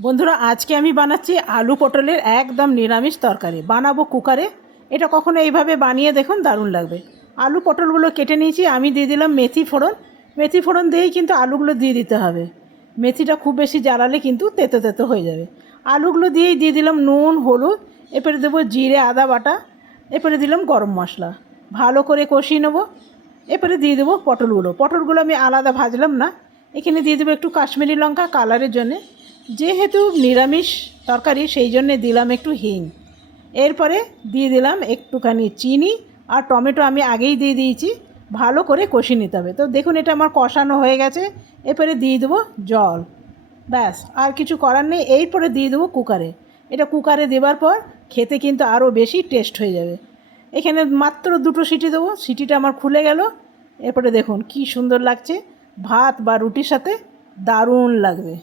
বন্ধুরা, আজকে আমি বানাচ্ছি আলু পটলের একদম নিরামিষ তরকারি। বানাবো কুকারে। এটা কখনো এইভাবে বানিয়ে দেখুন, দারুণ লাগবে। আলু পটলগুলো কেটে নিয়েছি, আমি দিয়ে দিলাম মেথি ফোড়ন। মেথি ফোড়ন দিয়েই কিন্তু আলুগুলো দিয়ে দিতে হবে। মেথিটা খুব বেশি জ্বালালে কিন্তু তেতো তেতো হয়ে যাবে। আলুগুলো দিয়েই দিয়ে দিলাম নুন, হলুদ, এরপরে দেবো জিরে আদা বাটা, এরপরে দিলাম গরম মশলা। ভালো করে কষিয়ে নেবো। এরপরে দিয়ে দেবো পটলগুলো আমি আলাদা ভাজলাম না। এখানে দিয়ে দেবো একটু কাশ্মীরি লঙ্কা কালারের জন্যে। যেহেতু নিরামিষ তরকারি সেই জন্যে দিলাম একটু হিং। এরপরে দিয়ে দিলাম একটুখানি চিনি আর টমেটো আমি আগেই দিয়ে দিয়েছি। ভালো করে কষিয়ে নিতে হবে। তো দেখুন, এটা আমার কষানো হয়ে গেছে। এরপরে দিয়ে দেবো জল। ব্যাস, আর কিছু করার নেই। এরপরে দিয়ে দেবো কুকারে। এটা কুকারে দেওয়ার পর খেতে কিন্তু আরও বেশি টেস্ট হয়ে যাবে। এখানে মাত্র 2টো সিটি দেবো। সিটিটা আমার খুলে গেল। এরপরে দেখুন কি সুন্দর লাগছে। ভাত বা রুটির সাথে দারুণ লাগবে।